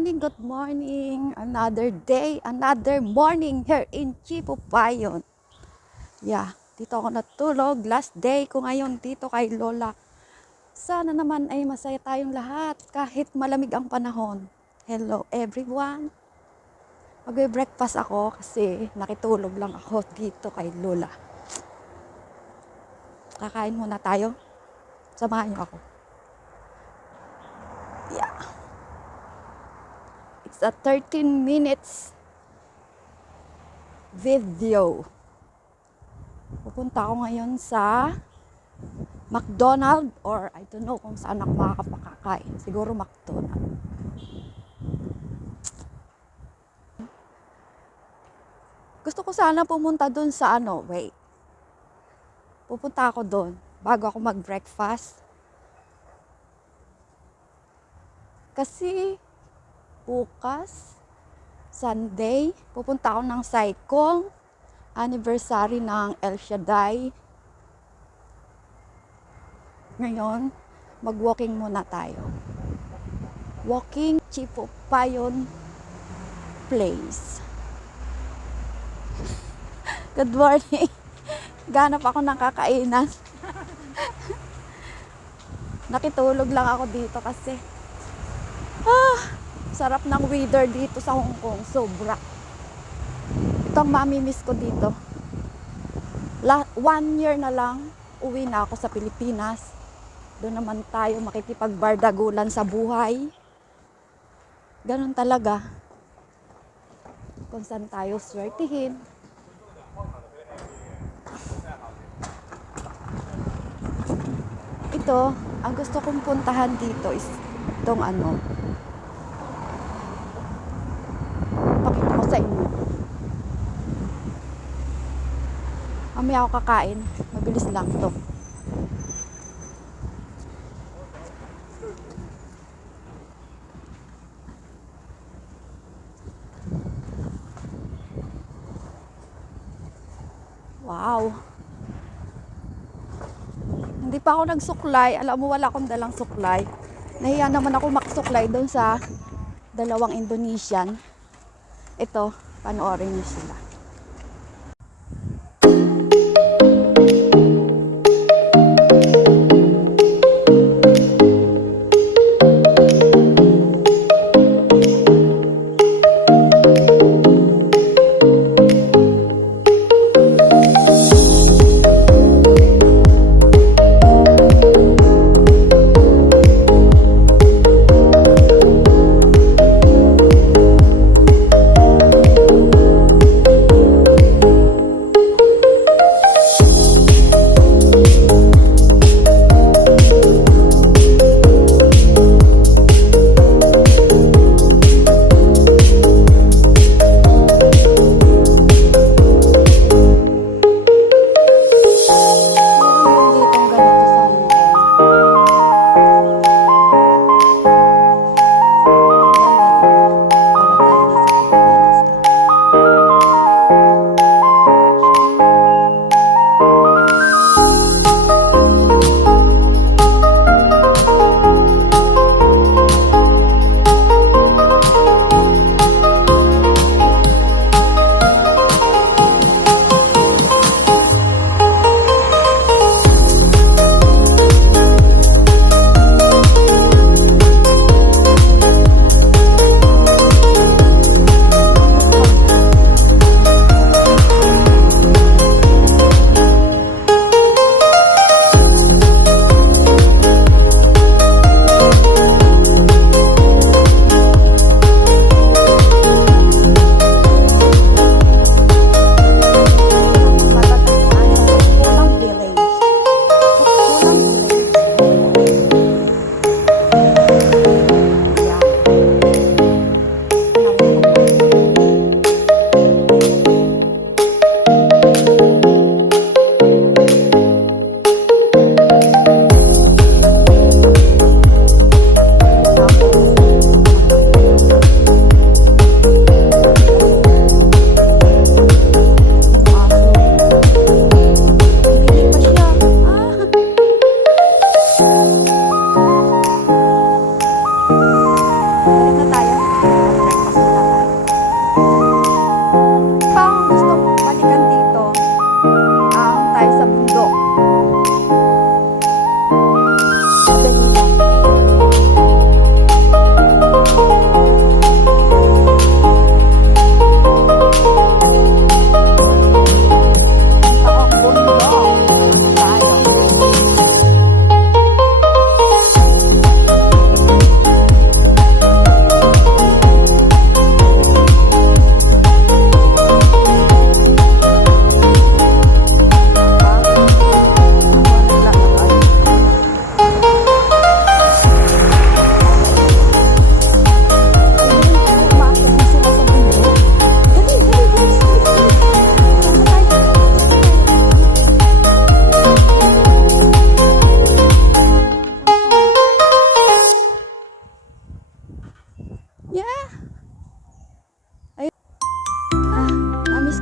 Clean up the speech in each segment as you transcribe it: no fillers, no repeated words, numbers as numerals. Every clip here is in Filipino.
morning, good morning. Another day, another morning here in Chipupayon. Yeah, dito ako natulog. Last day ko ngayon dito kay Lola. Sana naman ay masaya tayong lahat kahit malamig ang panahon. Hello everyone. Magbe-breakfast ako kasi nakitulog lang ako dito kay Lola. Kakain muna tayo. Samahan niyo ako. Yeah. It's a 13 minutes video. Pupunta ako ngayon sa McDonald's or I don't know kung saan ako makakapakain. Siguro McDonald's. Gusto ko sana pumunta dun sa wait. Pupunta ako dun bago ako mag-breakfast. Kasi bukas, Sunday, pupunta ako ng Saikong, anniversary ng El Shaddai. Ngayon, mag-walking muna tayo. Walking Chipupayon Place. Good morning. Ganap ako ng kakainan. Nakitulog lang ako dito kasi sarap ng weather dito sa Hong Kong. Sobra. Ito ang mamimiss ko dito. 1 year na lang, uwi na ako sa Pilipinas. Doon naman tayo makikipagbardagulan sa buhay. Ganon talaga. Kung saan tayo swertihin. Ito, ang gusto kong puntahan dito is itong pakita ko sa inyo. Mamaya ako kakain. Mabilis lang to. Wow. Hindi pa ako nagsuklay. Alam mo, wala akong dalang suklay. Nahiya naman ako makasuklay doon sa dalawang Indonesian. Ito, panoorin niyo sila.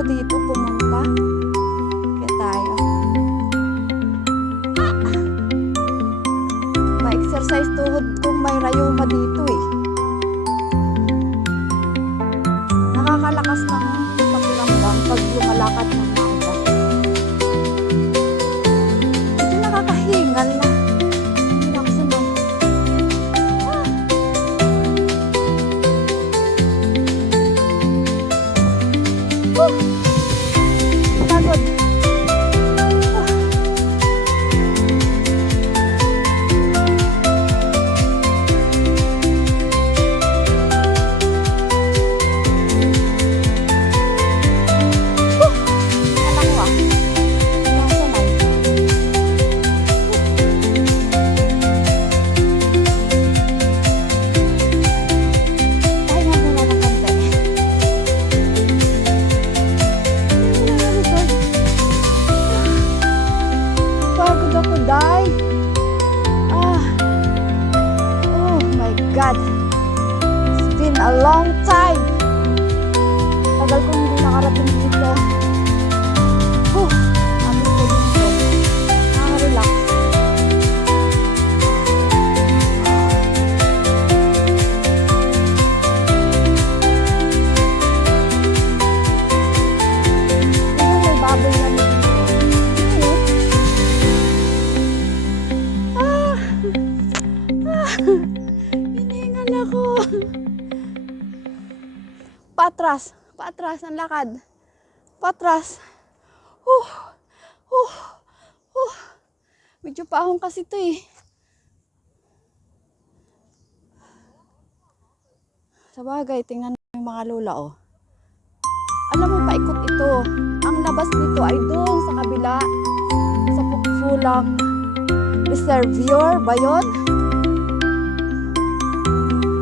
ako dito pumunta. Kaya tayo. Ma-exercise tuhod kung may rayuma dito eh. Nakakalakas ng pakiramdam pag lumalakad ng maaga. Ito nakakahingal na. Hindi na ako sanay. Pagod. It's been a long time. Tagal kong hindi nakarating dito. Amin ko dito. Nakaka-relax. May baboy na dito. Ako. Patras ang lakad. Patras. Medyo pahong kasi ito eh. Sa bagay, tingnan mo yung mga lola oh. Alam mo, paikot ito. Ang labas nito ay doon sa kabila. Sa Pukfulam Reservoir ba yun?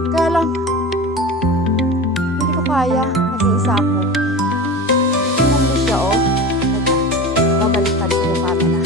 Kaya lang, hindi ko kaya. Nag-iisa ako. Tingnan mo siya, oh. Babaliktad ko yung camera.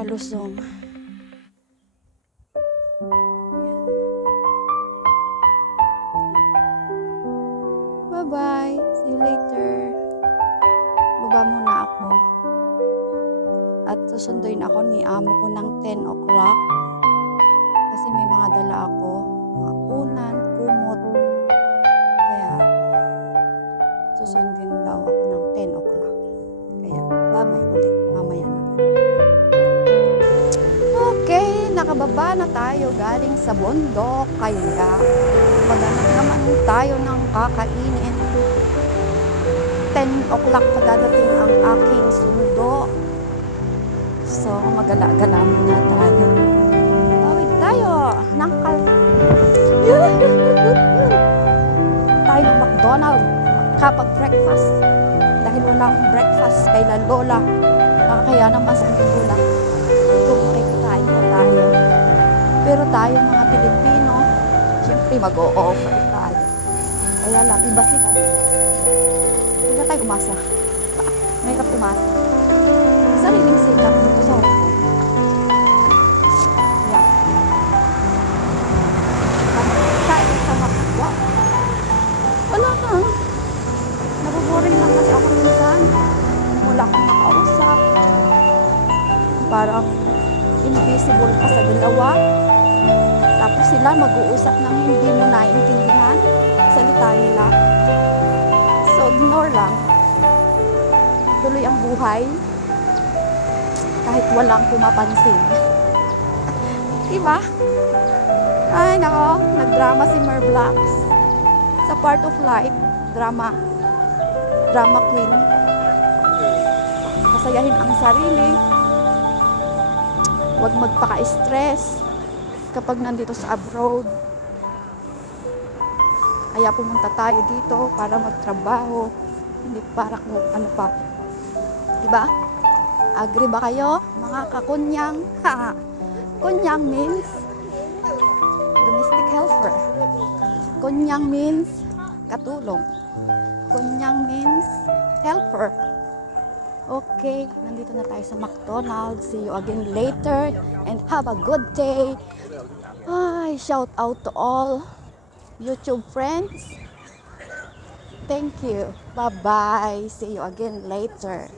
Palusong. Bye-bye. See you later. Baba muna ako. At susunduin ako ni amo ko ng 10 o'clock. Kasi may mga dala ako. Mga unan, kumot. Kaya susundin daw ako ng 10 o'clock. Kaya bye-bye ulit. Mamaya naman. Okay, nakababa na tayo galing sa bundok. Kaya maghanap naman tayo ng kakainin. 10 o'clock pa dadating ang aking sundo. So, magala-gala muna tayo. Tawid tayo ng tayo ng McDonald's kapag breakfast. Dahil walang breakfast kay Lola. Nakakaya naman sa Lola. Kain na tayo. Pero tayo mga Pilipino, siyempre mag-o-offer tayo. Kaya lang, iba sila dito. Hindi na tayo umasa. Mahirap umasa. Sariling sikap dito sa Hong Kong. Yeah. sila mag-uusap ng hindi mo naiintindihan salita nila. So, ignore lang. Tuloy ang buhay kahit walang pumapansin. Diba? Ay, nako. Nagdrama si Mer Blocks. Sa part of life, drama. Drama queen. Pasayahin ang sarili. Huwag magpaka-stress kapag nandito sa abroad. Kaya pumunta tayo dito para magtrabaho. Hindi para kung ano pa. Diba? Agree ba kayo? Mga kakunyang. Kunyang means domestic helper. Kunyang means katulong. Kunyang means helper. Okay, nandito na tayo sa McDonald's. See you again later and have a good day. Ay, shout out to all YouTube friends. Thank you. Bye-bye. See you again later.